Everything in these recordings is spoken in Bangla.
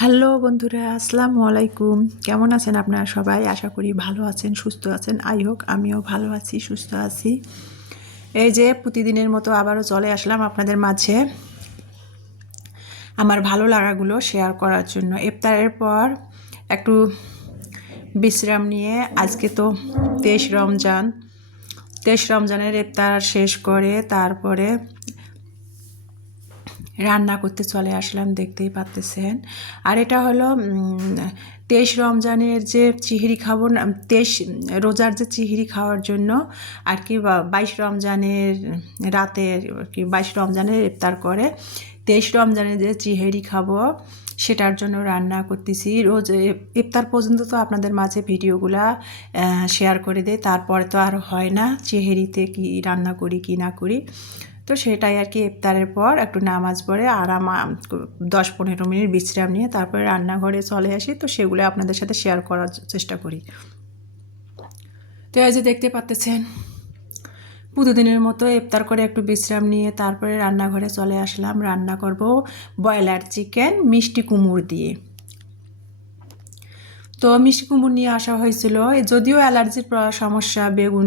হ্যালো বন্ধুরা, আসসালামু আলাইকুম। কেমন আছেন আপনারা সবাই? আশা করি ভালো আছেন, সুস্থ আছেন। আই হোক আমিও ভালো আছি, সুস্থ আছি। এই যে প্রতিদিনের মতো আবারও চলে আসলাম আপনাদের মাঝে আমার ভালো লাগাগুলো শেয়ার করার জন্য। ইফতারের পর একটু বিশ্রাম নিয়ে আজকে তো 23 রমজান। 23 রমজানের ইফতার শেষ করে তারপরে রান্না করতে চলে আসলাম, দেখতেই পাচ্ছেন। আর এটা হলো 23 রমজানের যে চিহিরি খাবো না, 23 রোজার যে চিহিরি খাওয়ার জন্য আর কি 22 রমজানের রাতে কি 22 রমজানের ইফতার করে 23 রমজানের যে চিহিরি খাবো সেটার জন্য রান্না করতেছি। রোজ ইফতার পর্যন্ত তো আপনাদের মাঝে ভিডিওগুলা শেয়ার করে দেয়, তারপরে তো আর হয় না চিহিরিতে কি রান্না করি কি না করি। তো সেটাই আর কি ইফতারের পর একটু নামাজ পড়ে আরাম 10-15 মিনিট বিশ্রাম নিয়ে তারপরে রান্নাঘরে চলে আসি, তো সেগুলো আপনাদের সাথে শেয়ার করার চেষ্টা করি। তো এই যে দেখতে পাচ্ছেন প্রতিদিনের মতো ইফতার করে একটু বিশ্রাম নিয়ে তারপরে রান্নাঘরে চলে আসলাম। রান্না করব ব্রয়লার চিকেন মিষ্টি কুমড় দিয়ে। তো মিষ্টি কুমড় নিয়ে আসা হয়েছিল, যদিও অ্যালার্জির সমস্যা, বেগুন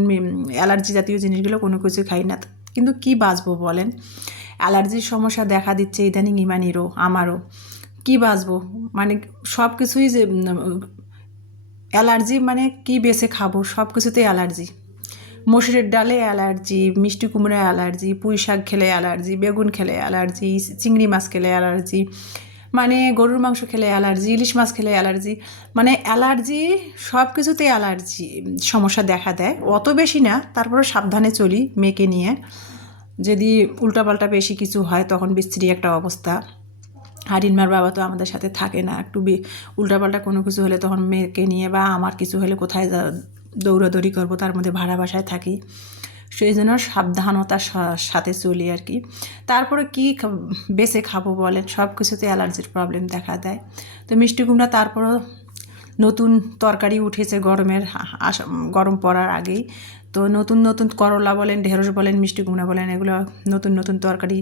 অ্যালার্জি জাতীয় জিনিসগুলো কোনো কিছু খাই না, কিন্তু কি বাঁচবো বলেন? অ্যালার্জির সমস্যা দেখা দিচ্ছে ইদানিং ইমানিরও আমারও। কি বাঁচবো মানে সব কিছুই যে অ্যালার্জি, মানে কি বেছে খাবো, সব কিছুতেই অ্যালার্জি। মসুরের ডালে অ্যালার্জি, মিষ্টি কুমড়ো অ্যালার্জি, পুঁই শাক খেলে অ্যালার্জি, বেগুন খেলে অ্যালার্জি, চিংড়ি মাছ খেলে অ্যালার্জি, মানে গরুর মাংস খেলে অ্যালার্জি, ইলিশ মাছ খেলে অ্যালার্জি, মানে অ্যালার্জি সব কিছুতেই অ্যালার্জি সমস্যা দেখা দেয়। অত বেশি না, তারপরে সাবধানে চলি মেয়েকে নিয়ে। যদি উল্টাপাল্টা বেশি কিছু হয় তখন বিশ্রী একটা অবস্থা। আর ইনমার বাবা তো আমাদের সাথে থাকে না, একটু উল্টাপাল্টা কোনো কিছু হলে তখন মেয়েকে নিয়ে বা আমার কিছু হলে কোথায় দৌড়াদৌড়ি করবো, তার মধ্যে ভাড়া বাসায় থাকি, সেই জন্য সাবধানতার সাথে চলি আর কি। তারপরে কি বেছে খাবো বলেন, সব কিছুতে অ্যালার্জির প্রবলেম দেখা দেয়। তো মিষ্টি কুমড়া তারপরও নতুন তরকারি উঠেছে গরমের গরম পড়ার আগেই, তো নতুন নতুন করলা বলেন, ঢেঁড়স বলেন, মিষ্টি কুমড়া বলেন, এগুলো নতুন নতুন তরকারি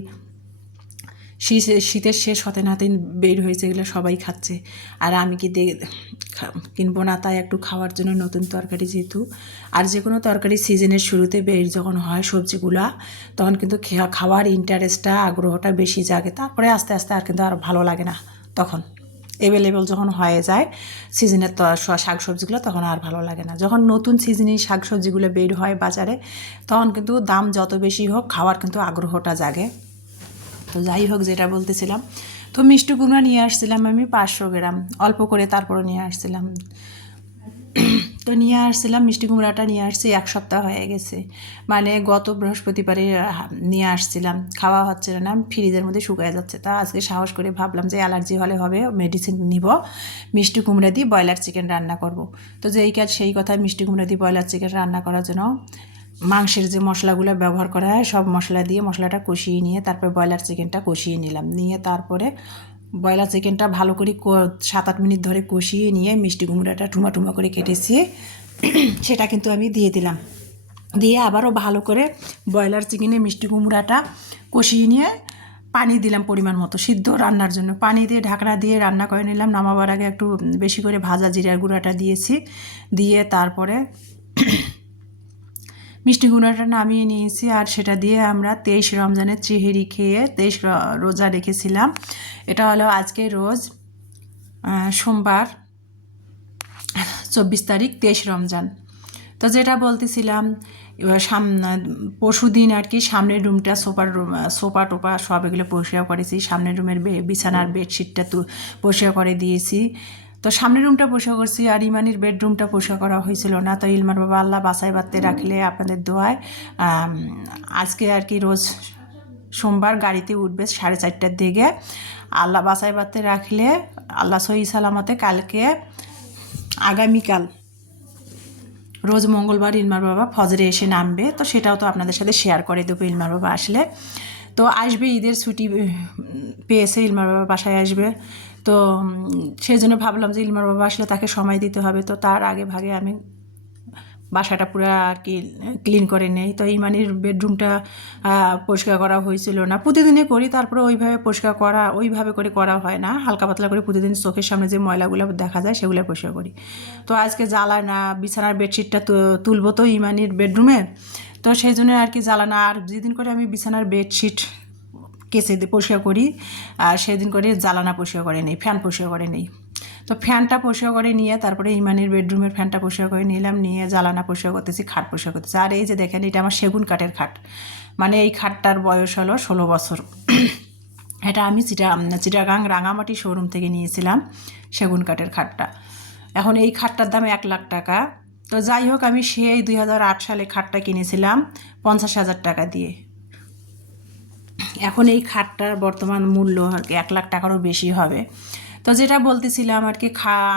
শীতের শেষ হতে নাতে বের হয়েছে, এগুলো সবাই খাচ্ছে। আর আমি কি কিনবো না, তাই একটু খাওয়ার জন্য নতুন তরকারি যেহেতু। আর যে কোনো তরকারি সিজনের শুরুতে বের যখন হয় সবজিগুলা, তখন কিন্তু খাওয়ার ইন্টারেস্টটা, আগ্রহটা বেশি জাগে। তারপরে আস্তে আস্তে আর কিন্তু আর ভালো লাগে না, তখন অ্যাভেলেবল যখন হয়ে যায় সিজনের শাক সবজিগুলো, তখন আর ভালো লাগে না। যখন নতুন সিজনে শাক সবজিগুলো বের হয় বাজারে, তখন কিন্তু দাম যত বেশি হোক খাওয়ার কিন্তু আগ্রহটা জাগে। তো যাই হোক, যেটা বলতেছিলাম, তো মিষ্টি কুমড়া নিয়ে আসছিলাম আমি 500 গ্রাম, অল্প করে তারপরে নিয়ে আসছিলাম। তো নিয়ে আসছিলাম মিষ্টি কুমড়াটা, নিয়ে আসছি 1 সপ্তাহ হয়ে গেছে, মানে গত বৃহস্পতিবারে নিয়ে আসছিলাম। খাওয়া হচ্ছে না, ফ্রিজের মধ্যে শুকিয়ে যাচ্ছে। তা আজকে সাহস করে ভাবলাম যে অ্যালার্জি হলে হবে, মেডিসিন নিব, মিষ্টি কুমড়া দিয়ে ব্রয়লার চিকেন রান্না করব। তো যেই কাজ সেই কথা, মিষ্টি কুমড়া দিয়ে ব্রয়লার চিকেন রান্না করার জন্য মাংসের যে মশলাগুলো ব্যবহার করা হয় সব মশলা দিয়ে মশলাটা কষিয়ে নিয়ে তারপরে ব্রয়লার চিকেনটা কষিয়ে নিলাম। নিয়ে তারপরে ব্রয়লার চিকেনটা ভালো করে 7-8 মিনিট ধরে কষিয়ে নিয়ে মিষ্টি কুমড়াটা টুমা টুমা করে কেটেছি, সেটা কিন্তু আমি দিয়ে দিলাম। দিয়ে আবারও ভালো করে ব্রয়লার চিকেনে মিষ্টি কুমড়াটা কষিয়ে নিয়ে পানি দিলাম পরিমাণ মতো, সিদ্ধ রান্নার জন্য পানি দিয়ে ঢাকনা দিয়ে রান্না করে নিলাম। নামাবার আগে একটু বেশি করে ভাজা জিরার গুঁড়াটা দিয়েছি, দিয়ে তারপরে মিষ্টি কুমড়াটা নামিয়ে নিয়েছি। আর সেটা দিয়ে আমরা 23 রমজানের চিহিরি খেয়ে 23 রোজা রেখেছিলাম। এটা হলো আজকে রোজ সোমবার 24 তারিখ, 23 রমজান। তো যেটা বলতেছিলাম, পরশু দিন আর কি সামনের রুমটা সোফা টোপা সব এগুলো পরিষ্কার করেছি। সামনের রুমের বিছানার বেডশিটটা তো পরিষ্কার করে দিয়েছি। তো সামনের রুমটা পরিষ্কার করছি, আর ইমানির বেডরুমটা পরিষ্কার করা হয়েছিল না। তো ইলমার বাবা আল্লাহ বাসায় বাঁধতে রাখলে আপনাদের দোয়ায় আজকে আর কি রোজ সোমবার গাড়িতে উঠবে 4:30টার দিকে, আল্লাহ বাসায় বাঁধতে রাখলে আল্লাহ সহি সালামতে কালকে আগামীকাল রোজ মঙ্গলবার ইলমার বাবা ফজরে এসে নামবে। তো সেটাও তো আপনাদের সাথে শেয়ার করে দেবো ইলমার বাবা আসলে। তো আসবে, ঈদের ছুটি পেয়েছে, ইলমার বাবা বাসায় আসবে। তো সেই জন্য ভাবলাম যে ইলমার বাবা আসলে তাকে সময় দিতে হবে, তো তার আগে ভাগে আমি বাসাটা পুরো আর কি ক্লিন করে নেই। তো ইমানির বেডরুমটা পরিষ্কার করা হয়েছিল না, প্রতিদিনই করি, তারপরে ওইভাবে পরিষ্কার করা ওইভাবে করে করা হয় না, হালকা পাতলা করে প্রতিদিন চোখের সামনে যে ময়লাগুলো দেখা যায় সেগুলো পরিষ্কার করি। তো আজকে জ্বালানা বিছানার বেডশিটটা তুলবো তো ইমানির বেডরুমে, তো সেই জন্য আর কি জ্বালানা, আর যেদিন করে আমি বিছানার বেডশিট কেচে দিয়ে পরিষ্কার করি আর সেদিন করে জ্বালানা পরিষ্কার করে নেই, ফ্যান পরিষ্কার করে নেই। তো ফ্যানটা পরিষ্কার করে নিয়ে তারপরে ইমানির বেডরুমের ফ্যানটা পরিষ্কার করে নিলাম, নিয়ে জ্বালানা পরিষ্কার করতেছি, খাট পরিষ্কার করতেছি। আর এই যে দেখেন এটা আমার সেগুন কাঠের খাট, মানে এই খাটটার বয়স হলো 16 বছর। এটা আমি চিটাগাং রাঙামাটি শোরুম থেকে নিয়েছিলাম সেগুন কাঠের খাটটা। এখন এই খাটটার দাম 1 লাখ টাকা। তো যাই হোক, আমি সেই 2008 সালে খাটটা কিনেছিলাম 50,000 টাকা দিয়ে। এখন এই খাটটার বর্তমান মূল্য আর কি 1 লাখ টাকারও বেশি হবে। তো যেটা বলতেছিলাম আর কি,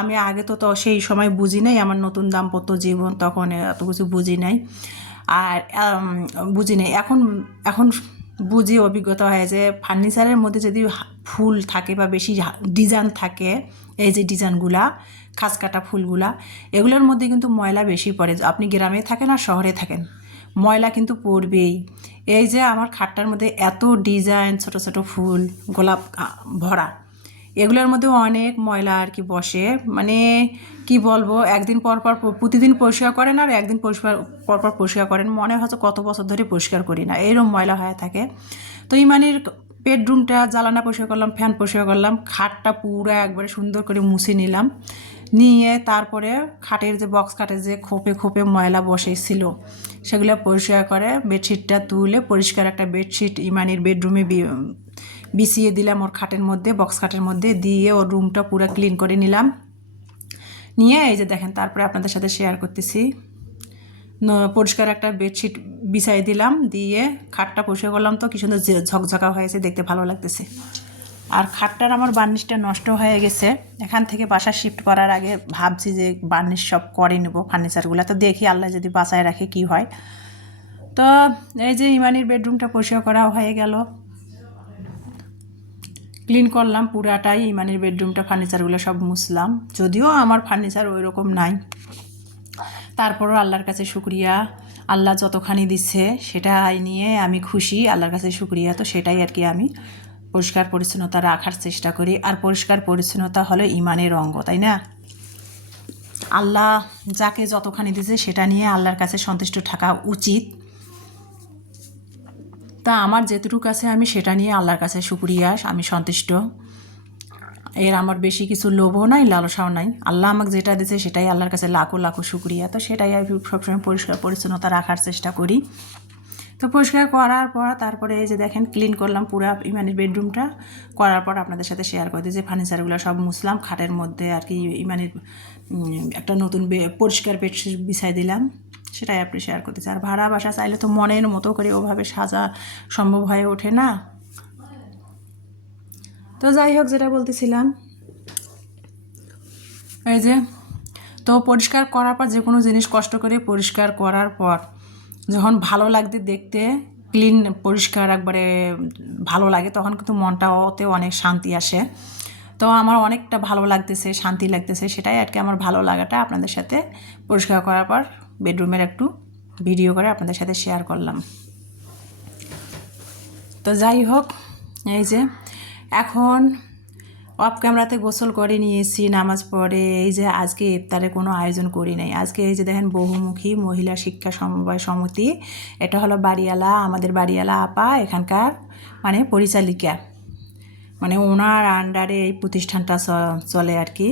আমি আগে তো সেই সময় বুঝি নাই, আমার নতুন দাম্পত্য জীবন, তখন এত কিছু বুঝি নাই। আর বুঝি নাই, এখন বুঝি, অভিজ্ঞতা হয় যে ফার্নিচারের মধ্যে যদি ফুল থাকে বা বেশি ডিজাইন থাকে, এই যে ডিজাইনগুলা খাস কাটা ফুলগুলা, এগুলোর মধ্যে কিন্তু ময়লা বেশি পড়ে। আপনি গ্রামে থাকেন আর শহরে থাকেন, ময়লা কিন্তু পড়বেই। এই যে আমার খাটটার মধ্যে এত ডিজাইন, ছোট ছোট ফুল, গোলাপ ভরা, এগুলোর মধ্যে অনেক ময়লা আর কি বসে। মানে কি বলবো, একদিন পর পর প্রতিদিন পরিষ্কার করেন আর একদিন পর পর পরিষ্কার করেন, মনে হচ্ছে কত বছর ধরে পরিষ্কার করি না, এরকম ময়লা হয়ে থাকে। তো ইমানির বেডরুমটা জ্বালানা পরিষ্কার করলাম, ফ্যান পরিষ্কার করলাম, খাটটা পুরো একবারে সুন্দর করে মুছে নিলাম, নিয়ে তারপরে খাটের যে বক্স খাটের যে খোপে খোপে ময়লা বসেছিল সেগুলো পরিষ্কার করে বেডশিটটা তুলে পরিষ্কার একটা বেডশিট ইমানির বেডরুমে বিছিয়ে দিলাম, ওর খাটের মধ্যে, বক্স খাটের মধ্যে দিয়ে ওর রুমটা পুরো ক্লিন করে নিলাম। নিয়ে এই যে দেখেন, তারপরে আপনাদের সাথে শেয়ার করতেছি, পরিষ্কার একটা বেডশিট বিছাই দিলাম, দিয়ে খাটটা পরিষ্কার করলাম। তো কি সুন্দর ঝকঝকা হয়েছে, দেখতে ভালো লাগতেছে। আর খাটটার আমার বার্নিশটা নষ্ট হয়ে গেছে, এখান থেকে বাসা শিফট করার আগে ভাবছি যে বার্নিশ সব করে নেবো ফার্নিচারগুলো। তো দেখি আল্লাহ যদি বাঁচায় রাখে কি হয়। তো এই যে ইমানির বেডরুমটা পরিষ্কার করা হয়ে গেল, ক্লিন করলাম পুরাটাই ইমানির বেডরুমটা, ফার্নিচারগুলো সব মুছলাম। যদিও আমার ফার্নিচার ওই রকম নাই, তারপরও আল্লাহর কাছে শুকরিয়া, আল্লাহ যতখানি দিচ্ছে সেটা নিয়ে আমি খুশি, আল্লাহর কাছে শুকরিয়া। তো সেটাই আর কি আমি পরিষ্কার পরিচ্ছন্নতা রাখার চেষ্টা করি। আর পরিষ্কার পরিচ্ছন্নতা হলো ইমানের অঙ্গ, তাই না? আল্লাহ যাকে যতখানি দিচ্ছে সেটা নিয়ে আল্লাহর কাছে সন্তুষ্ট থাকা উচিত। তা আমার যেটুকু আছে আমি সেটা নিয়ে আল্লাহর কাছে শুকরিয়া, আমি সন্তুষ্ট। আমার বেশি কিছু লোভও নাই, লালসাও নাই। আল্লাহ আমাকে যেটা দিয়েছে সেটাই আল্লাহর কাছে লাখো লাখো শুকরিয়া। তো সেটাই আমি সবসময় পরিষ্কার পরিচ্ছন্নতা রাখার চেষ্টা করি। তো পরিষ্কার করার পর তারপরে এই যে দেখেন ক্লিন করলাম পুরো ইমানের বেডরুমটা, করার পর আপনাদের সাথে শেয়ার করে দিই যে ফার্নিচারগুলো সব মুছলাম, খাটের মধ্যে আর কি ইমানের একটা নতুন পরিষ্কার বেডশিট বিছাই দিলাম, সেটাই আপনি শেয়ার করতেছি। আর ভাড়া বাসা চাইলে তো মনের মতো করে ওভাবে সাজা সম্ভব হয়ে ওঠে না। তো যাই হোক, যেটা বলতেছিলাম, এই যে তো পরিষ্কার করার পর যে কোনো জিনিস কষ্ট করে পরিষ্কার করার পর যখন ভালো লাগতে, দেখতে ক্লিন পরিষ্কার একবারে ভালো লাগে, তখন কিন্তু মনটাতে অনেক শান্তি আসে। তো আমার অনেকটা ভালো লাগতেছে, শান্তি লাগতেছে, সেটাই আর কি আমার ভালো লাগাটা আপনাদের সাথে পরিষ্কার করার পর বেডরুমের একটু ভিডিও করে আপনাদের সাথে শেয়ার করলাম। তো যাই হোক, এই যে এখন অফ ক্যামেরাতে গোসল করে নিয়েছি, নামাজ পড়ে এই যে আজকে ইফতারে কোনো আয়োজন করি নাই। আজকে এই যে দেখেন বহুমুখী মহিলা শিক্ষা সমবায় সমিতি, এটা হলো বাড়িওয়ালা, আমাদের বাড়িওয়ালা আপা এখানকার মানে পরিচালিকা, মানে ওনার আন্ডারে এই প্রতিষ্ঠানটা চলে আর কি,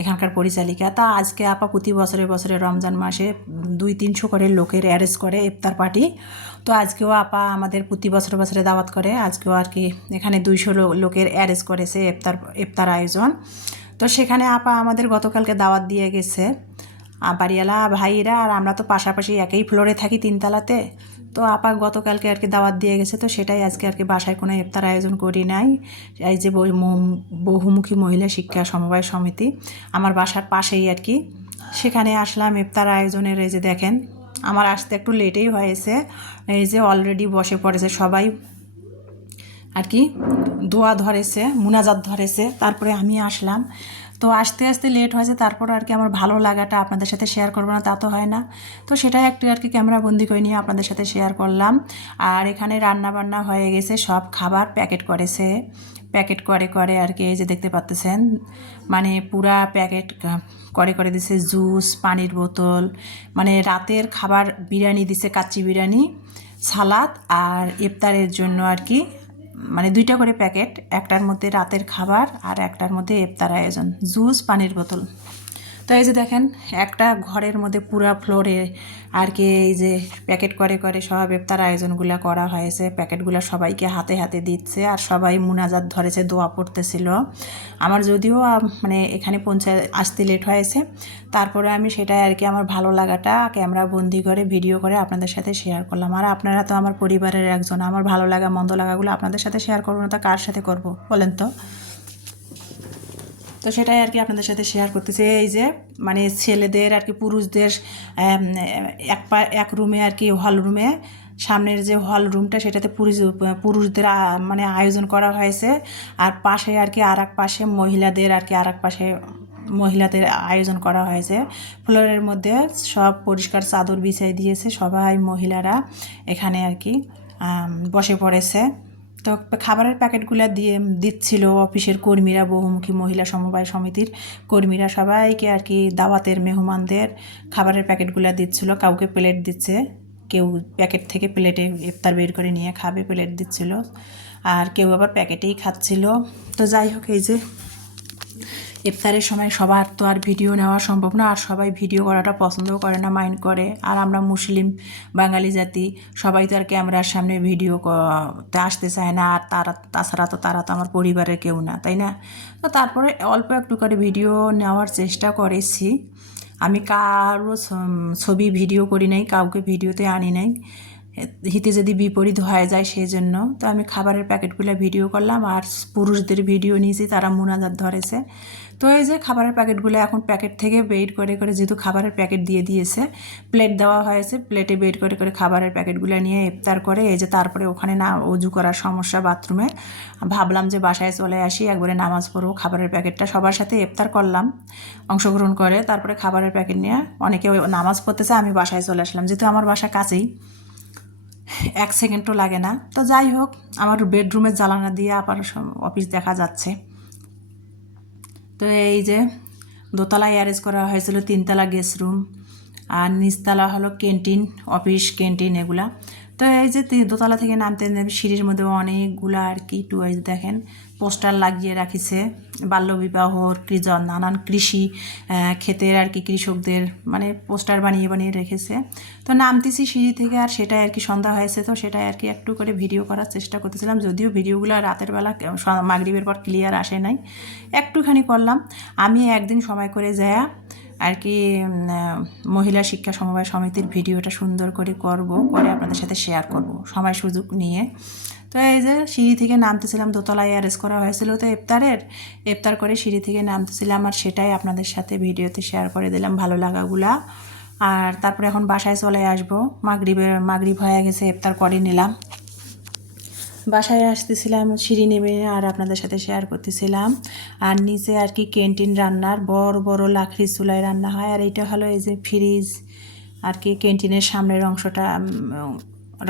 এখানকার পরিচালিকা। তা আজকে আপা প্রতি বছরে বছরে রমজান মাসে 200-300 করে লোকের অ্যারেঞ্জ করে ইফতার পার্টি। তো আজকেও আপা আমাদের প্রতি বছরে বছরে দাওয়াত করে, আজকেও আর কি এখানে 200 লোকের অ্যারেঞ্জ করেছে ইফতার আয়োজন। তো সেখানে আপা আমাদের গতকালকে দাওয়াত দিয়ে গেছে বাড়িওয়ালা ভাইরা, আর আমরা তো পাশাপাশি একই ফ্লোরে থাকি 3 তলাতে। তো আপা গতকালকে আর কি দাওয়াত দিয়ে গেছে, তো সেটাই আজকে আর কি বাসায় কোনো ইফতার আয়োজন করি নাই। এই যে বহুমুখী মহিলা শিক্ষা সমবায় সমিতি আমার বাসার পাশেই আর কি, সেখানে আসলাম ইফতার আয়োজনের। এই যে দেখেন আমার আসতে একটু লেটেই হয়েছে, এই যে অলরেডি বসে পড়েছে সবাই আর কি, দোয়া ধরেছে, মুনাজাত ধরেছে, তারপরে আমি আসলাম। তো আস্তে আস্তে লেট হয়েছে, তারপর আর কি আমার ভালো লাগাটা আপনাদের সাথে শেয়ার করবো না তা তো হয় না। তো সেটাই একটু আর কি ক্যামেরা বন্দি করে নিয়ে আপনাদের সাথে শেয়ার করলাম। আর এখানে রান্না বান্না হয়ে গেছে, সব খাবার প্যাকেট করেছে, প্যাকেট করে করে আর কি এই যে দেখতে পাচ্তেছেন, মানে পুরা প্যাকেট করে করে দিছে, জুস, পানির বোতল, মানে রাতের খাবার বিরিয়ানি দিছে, কাচ্চি বিরিয়ানি, সালাদ, আর ইফতারের জন্য আর কি মানে 2টা করে প্যাকেট, একটার মধ্যে রাতের খাবার আর একটার মধ্যে ইফতার আয়োজন, জুস, পানির বোতল। তো এই যে দেখেন একটা ঘরের মধ্যে পুরা ফ্লোরে আর কি এই যে প্যাকেট করে করে সব ইফতার আয়োজনগুলো করা হয়েছে, প্যাকেটগুলো সবাইকে হাতে হাতে দিচ্ছে, আর সবাই মুনাজাত ধরেছে, দোয়া পড়তেছিল। আমার যদিও মানে এখানে আসতে লেট হয়েছে, তারপরে আমি সেটাই আর কি আমার ভালো লাগাটা ক্যামেরা বন্দি করে ভিডিও করে আপনাদের সাথে শেয়ার করলাম। আর আপনারা তো আমার পরিবারের একজন, আমার ভালো লাগা মন্দ লাগাগুলো আপনাদের সাথে শেয়ার করবো না তা কার সাথে করব বলেন তো? তো সেটাই আর কি আপনাদের সাথে শেয়ার করতেছি। এই যে মানে ছেলেদের আর কি পুরুষদের এক রুমে আর কি হল রুমে, সামনের যে হল রুমটা সেটাতে পুরুষদের মানে আয়োজন করা হয়েছে, আর পাশে আর কি আর এক পাশে মহিলাদের আর কি আর এক পাশে মহিলাদের আয়োজন করা হয়েছে। ফ্লোরের মধ্যে সব পরিষ্কার চাদর বিছিয়ে দিয়েছে, সবাই মহিলারা এখানে আর কি বসে পড়েছে। তো খাবারের প্যাকেটগুলো দিচ্ছিল অফিসের কর্মীরা, বহুমুখী মহিলা সমবায় সমিতির কর্মীরা সবাইকে আর কি দাওয়াতের মেহমানদের খাবারের প্যাকেটগুলো দিচ্ছিল, কাউকে প্লেট দিচ্ছে, কেউ প্যাকেট থেকে প্লেটে ইফতার বের করে নিয়ে খাবে, প্লেট দিচ্ছিল, আর কেউ আবার প্যাকেটেই খাচ্ছিল। তো যাই হোক, এই যে ইফতারের সময় সবার তো আর ভিডিও নেওয়া সম্ভব না, আর সবাই ভিডিও করাটা পছন্দও করে না, মাইন্ড করে। আর আমরা মুসলিম বাঙালি জাতি, সবাই তো আর ক্যামেরার সামনে ভিডিওতে আসতে চায় না, আর তাছাড়া তো তারা তো আমার পরিবারের কেউ না, তাই না? তো তারপরে অল্প একটু করে ভিডিও নেওয়ার চেষ্টা করেছি। আমি কারো ছবি ভিডিও করি নাই, কাউকে ভিডিওতে আনি নাই, হিতে যদি বিপরীত হয়ে যায় সেই জন্য। তো আমি খাবারের প্যাকেটগুলো ভিডিও করলাম, আর পুরুষদের ভিডিও নিয়েছি, তারা মুনাজাত ধরেছে। তো এই যে খাবারের প্যাকেটগুলো এখন প্যাকেট থেকে বের করে করে, যেহেতু খাবারের প্যাকেট দিয়ে দিয়েছে, প্লেট দেওয়া হয়েছে, প্লেটে বের করে করে খাবারের প্যাকেটগুলো নিয়ে ইফতার করে এই যে তারপরে ওখানে না অজু করার সমস্যা বাথরুমে, ভাবলাম যে বাসায় চলে আসি, একবারে নামাজ পড়বো, খাবারের প্যাকেটটা সবার সাথে ইফতার করলাম অংশগ্রহণ করে, তারপরে খাবারের প্যাকেট নিয়ে অনেকে নামাজ পড়তেছে, আমি বাসায় চলে আসলাম, যেহেতু আমার বাসা কাছেই, 1 সেকেন্ডও লাগে না। তো যাই হোক, আমার বেডরুমের জ্বালানা দিয়ে আবার অফিস দেখা যাচ্ছে। তো এই যে দোতলায় অ্যারেঞ্জ করা হয়েছিল 3তলা গেস্ট রুম, আর নিচতলা হলো ক্যান্টিন, অফিস ক্যান্টিন এগুলা। তো এই যে দোতলা থেকে নামতে নামতে সিঁড়ির মধ্যে অনেকগুলো আর কি টুয়াইজ দেখেন পোস্টার লাগিয়ে রাখিছে, বাল্যবিবাহর নানান কৃষি ক্ষেতের আর কি কৃষকদের মানে পোস্টার বানিয়ে বানিয়ে রেখেছে। তো নামতেছি সিঁড়ি থেকে, আর সেটাই আর কি সন্ধ্যা হয়েছে, তো সেটাই আর কি একটু করে ভিডিও করার চেষ্টা করতেছিলাম, যদিও ভিডিওগুলো রাতের বেলা মাগরিবের পর ক্লিয়ার আসে নাই, একটুখানি করলাম। আমি একদিন সময় করে যায়া আর কি মহিলা শিক্ষা সমবায় সমিতির ভিডিওটা সুন্দর করে করব, করে আপনাদের সাথে শেয়ার করব সময় সুযোগ নিয়ে। তো এই যে সিঁড়ি থেকে নামতেছিলাম, দোতলায় অ্যারেঞ্জ করা হয়েছিল, তো ইফতার করে সিঁড়ি থেকে নামতেছিলাম, আর সেটাই আপনাদের সাথে ভিডিওতে শেয়ার করে দিলাম ভালো লাগাগুলা। আর তারপরে এখন বাসায় চলে আসবো, মাগরিব হয়ে গেছে, ইফতার করে নিলাম, বাসায় আসতেছিলাম সিঁড়ি নেমে আর আপনাদের সাথে শেয়ার করতেছিলাম। আর নিচে আর কি ক্যান্টিন রান্নার বড় বড় লাকড়ি চুলায় রান্না হয়, আর এইটা হলো এই যে ফ্রিজ আর কি ক্যান্টিনের সামনের অংশটা,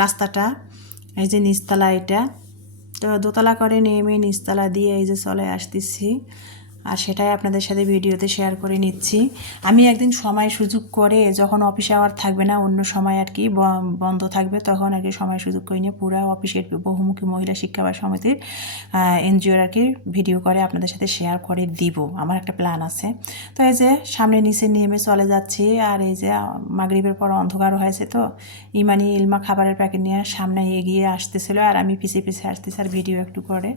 রাস্তাটা, এই যে নিচতলা এটা। তো দোতলা করে নেমে নিচতলা দিয়ে এই যে চলে আসতেছি, আর সেটাই আপনাদের সাথে ভিডিওতে শেয়ার করে নিচ্ছি। আমি একদিন সময় সুযোগ করে, যখন অফিস আওয়ার থাকবে না, অন্য সময় আর কি বন্ধ থাকবে, তখন আর কি সময় সুযোগ করে নিয়ে পুরো অফিসের বহুমুখী মহিলা শিক্ষা সমিতির এনজিওর আর কি ভিডিও করে আপনাদের সাথে শেয়ার করে দিব, আমার একটা প্ল্যান আছে। তো এই যে সামনে নিচে নেমে চলে যাচ্ছি, আর এই যে মাগরিবের পর অন্ধকার হয়েছে, তো ইলমা খাবারের প্যাকেট নিয়ে সামনে এগিয়ে আসতেছিল, আর আমি পিছিয়ে পিছিয়ে আসতেছি আর ভিডিও একটু করে।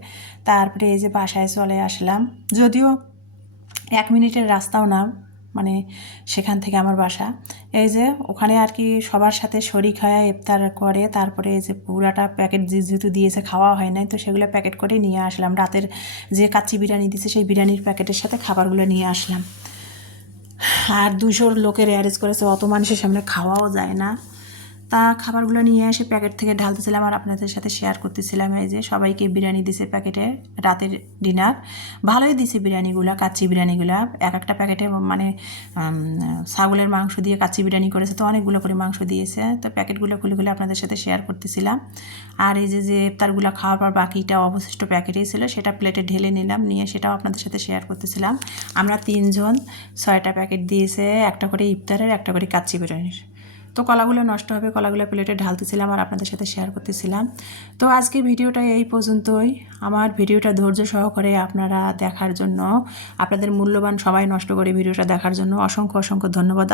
তারপরে এই যে বাসায় চলে আসলাম, যদিও 1 মিনিটের রাস্তাও না, মানে সেখান থেকে আমার বাসা। এই যে ওখানে আর কি সবার সাথে শরিক হয়ে ইফতার করে, তারপরে এই যে পুরাটা প্যাকেট যেহেতু দিয়েছে খাওয়া হয় নাই, তো সেগুলো প্যাকেট করে নিয়ে আসলাম, রাতের যে কাচ্চি বিরিয়ানি দিয়েছে সেই বিরিয়ানির প্যাকেটের সাথে খাবারগুলো নিয়ে আসলাম। আর 200 লোকের অ্যারেঞ্জ করেছে, অত মানুষের সামনে খাওয়াও যায় না, তা খাবারগুলো নিয়ে এসে প্যাকেট থেকে ঢালতেছিলাম আর আপনাদের সাথে শেয়ার করতেছিলাম। এই যে সবাইকে বিরিয়ানি দিছে প্যাকেটে, রাতের ডিনার ভালোই দিছে বিরিয়ানিগুলো, কাচ্চি বিরিয়ানিগুলো। এক একটা প্যাকেটে মানে ছাগলের মাংস দিয়ে কাচ্চি বিরিয়ানি করেছে, তো অনেকগুলো করে মাংস দিয়েছে। তো প্যাকেটগুলো খুলে খুলে আপনাদের সাথে শেয়ার করতেছিলাম। আর এই যে ইফতারগুলো খাওয়ার পর বাকিটা অবশিষ্ট প্যাকেটেই ছিল, সেটা প্লেটে ঢেলে নিলাম, নিয়ে সেটাও আপনাদের সাথে শেয়ার করতেছিলাম। আমরা 3 জন 6টা প্যাকেট দিয়েছে, একটা করে ইফতারের, একটা করে কাচ্চি বিরিয়ানির। তো কলাগুলো নষ্ট হবে, কলাগুলো প্লেটে ঢালতেছিলাম আর আপনাদের সাথে শেয়ার করতেছিলাম। তো আজকে ভিডিওটা এই পর্যন্তই। আমার ভিডিওটা ধৈর্য সহকারে আপনারা দেখার জন্য, আপনাদের মূল্যবান সবাই নষ্ট করে ভিডিওটা দেখার জন্য অসংখ্য অসংখ্য ধন্যবাদ।